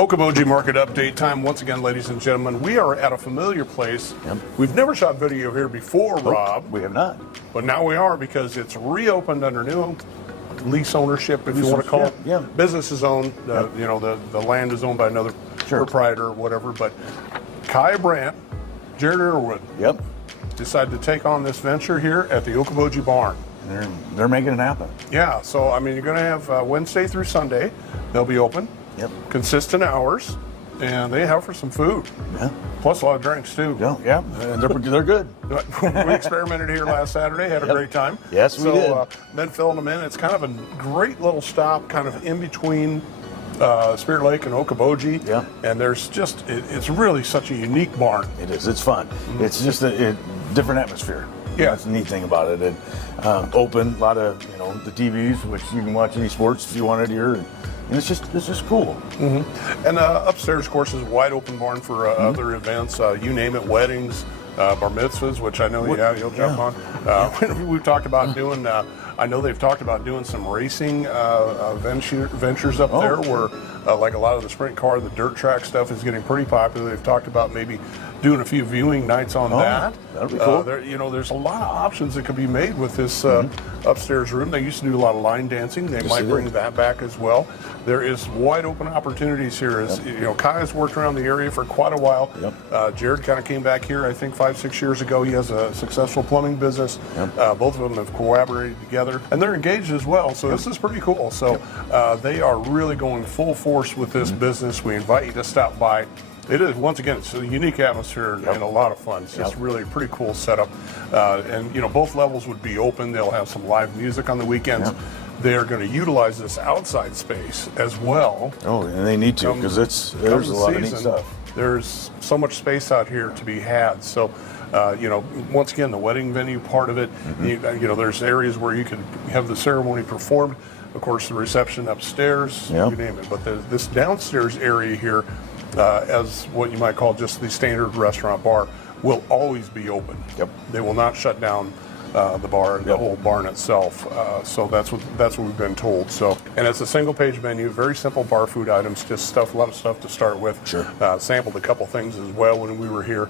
Okoboji Market Update time once again, ladies and gentlemen. We are at a familiar place. Yep. We've never shot video here before, Rob. We have not. But now we are because it's reopened under new lease ownership, if you want to call it. Yeah. Business is owned. You know, the land is owned by another proprietor or whatever. But Kaya Brandt, Jared Irwood, decided to take on this venture here at the Okoboji Barn. They're making it happen. Yeah. So I mean, you're going to have Wednesday through Sunday. They'll be open. Yep. Consistent hours, and they have for some food. Yeah. Plus a lot of drinks too. Yeah. And they're good. We experimented here last Saturday, had a great time. Yes, we did. Then filling them in. It's kind of a great little stop, kind of in between Spirit Lake and Okoboji. Yeah. And there's just, it's really such a unique barn. It is. It's fun. It's just a different atmosphere. Yeah. That's the neat thing about it. And open, a lot of, the TVs, which you can watch any sports if you wanted here. And it's just cool. Mm-hmm. And upstairs, of course, is a wide open barn for other events. You name it, weddings, bar mitzvahs, which I know you'll jump on. We've talked about doing. I know they've talked about doing some racing ventures up there, where like a lot of the sprint car, the dirt track stuff is getting pretty popular. They've talked about maybe doing a few viewing nights on that. That'd be cool. There's a lot of options that could be made with this upstairs room. They used to do a lot of line dancing. They might bring that back as well. There is wide open opportunities here. As Kaya's worked around the area for quite a while. Jared kind of came back here, I think 5-6 years ago. He has a successful plumbing business. Both of them have collaborated together, and they're engaged as well. So this is pretty cool. So they are really going full force with this business. We invite you to stop by. It is, once again, it's a unique atmosphere and a lot of fun. It's just really a pretty cool setup. And both levels would be open. They'll have some live music on the weekends. They're going to utilize this outside space as well. Oh, and they need to, because there's a lot of neat stuff. There's so much space out here to be had. So, once again, the wedding venue part of it, there's areas where you can have the ceremony performed. Of course, the reception upstairs, you name it. But this downstairs area here, as what you might call just the standard restaurant bar, will always be open. They will not shut down the bar, the whole barn itself. So that's what we've been told. So, and it's a single page menu, very simple bar food items, just a lot of stuff to start with. Sampled a couple things as well when we were here.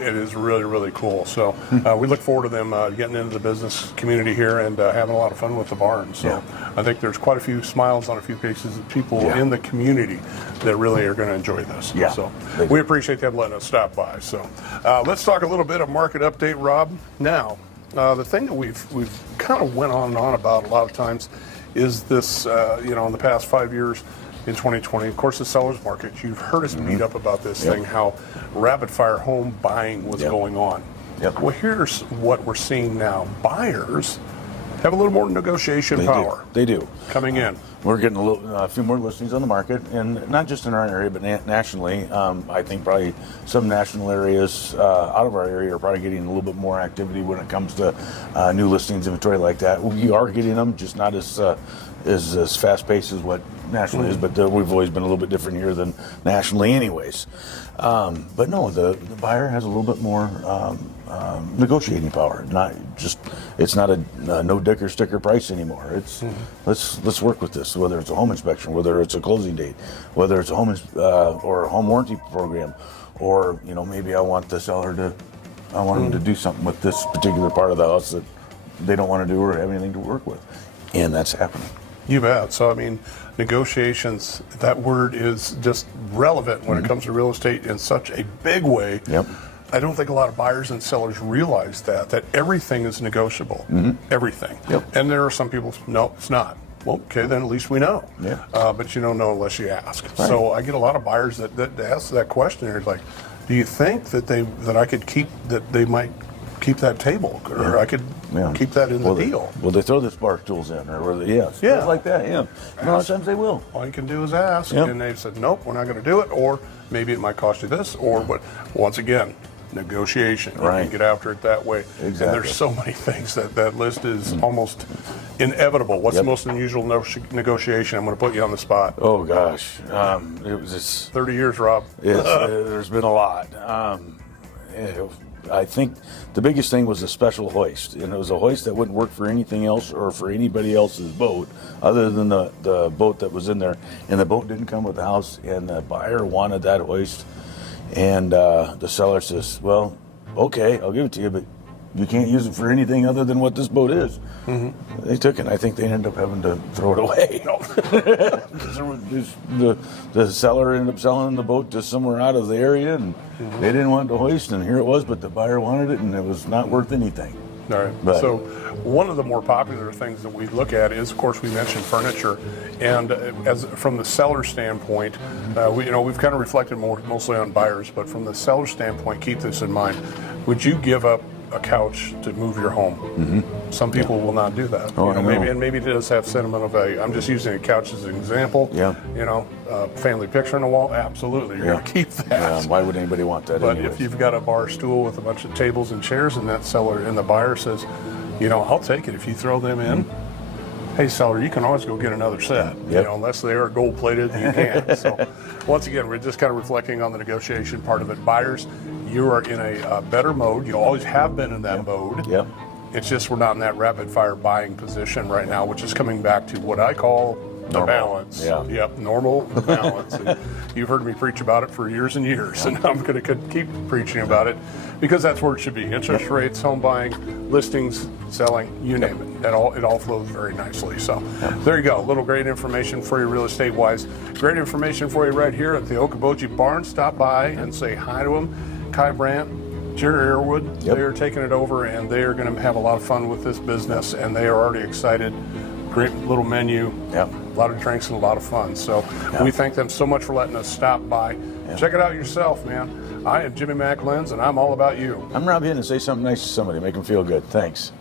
It is really, really cool. So we look forward to them getting into the business community here and having a lot of fun with the barn. So I think there's quite a few smiles on a few faces of people in the community that really are going to enjoy this. So we appreciate them letting us stop by. So let's talk a little bit of market update, Rob. Now, the thing that we've kind of went on and on about a lot of times is this, in the past 5 years in 2020, of course, the seller's market. You've heard us beat up about this thing, how rapid fire home buying was going on. Well, here's what we're seeing now. Buyers have a little more negotiation power. They do. Coming in. We're getting a few more listings on the market, and not just in our area, but nationally. I think probably some national areas out of our area are probably getting a little bit more activity when it comes to new listings, inventory like that. We are getting them, just not as fast paced as what nationally is, but we've always been a little bit different here than nationally anyways. But no, the buyer has a little bit more negotiating power. It's not a no dicker sticker price anymore. It's let's work with this, whether it's a home inspection, whether it's a closing date, whether it's a home or a home warranty program, or maybe I want the seller I want them to do something with this particular part of the house that they don't want to do or have anything to work with, and that's happening. You bet. So, I mean, negotiations, that word is just relevant when it comes to real estate in such a big way. I don't think a lot of buyers and sellers realize that everything is negotiable. Everything. And there are some people, no, it's not. Well, okay, then at least we know. But you don't know unless you ask. So I get a lot of buyers that ask that question. They're like, do you think that they might keep that table, or I could keep that in the deal? Will they throw the spark tools in, or things like that? And a lot of times they will. All you can do is ask, and they've said, nope, we're not going to do it, or maybe it might cost you this, but once again, negotiation. You can get after it that way. And there's so many things that list is almost inevitable. What's the most unusual negotiation? I'm going to put you on the spot. Oh gosh, it was 30 years, Rob. There's been a lot. I think the biggest thing was a special hoist, and it was a hoist that wouldn't work for anything else or for anybody else's boat other than the boat that was in there. And the boat didn't come with the house, and the buyer wanted that hoist. And the seller says, well, okay, I'll give it to you, but you can't use it for anything other than what this boat is. They took it. I think they ended up having to throw it away. The seller ended up selling the boat to somewhere out of the area, and they didn't want the hoist, and here it was, but the buyer wanted it, and it was not worth anything. All right. But, so one of the more popular things that we look at is, of course, we mentioned furniture, and as from the seller standpoint, we've kind of reflected mostly on buyers, but from the seller standpoint, keep this in mind: would you give up a couch to move your home? Some people will not do that. Oh, I know. Maybe it does have sentimental value. I'm just using a couch as an example. Yeah. Family picture on the wall. Absolutely, you're going to keep that. Yeah, why would anybody want that? But anyways? if you've got a bar stool with a bunch of tables and chairs, and that seller and the buyer says, I'll take it if you throw them in. Hey, seller, you can always go get another set. Yep. Unless they are gold plated, you can't. So once again, we're just kind of reflecting on the negotiation part of it. Buyers, you are in a better mode. You always have been in that mode. Yep. It's just we're not in that rapid fire buying position right now, which is coming back to what I call the balance. Yeah. Yep, normal balance. And you've heard me preach about it for years and years, and I'm going to keep preaching about it because that's where it should be. Interest rates, home buying, listings, selling, you name it. It all flows very nicely. So there you go. A little great information for you real estate wise. Great information for you right here at the Okoboji Barn. Stop by and say hi to them. Kai Brandt, Jerry Airwood, they are taking it over, and they are going to have a lot of fun with this business, and they are already excited. Great little menu, a lot of drinks and a lot of fun. So we thank them so much for letting us stop by. Check it out yourself, man. I am Jimmy McLenz, and I'm all about you. I'm Rob here to say something nice to somebody, make them feel good. Thanks.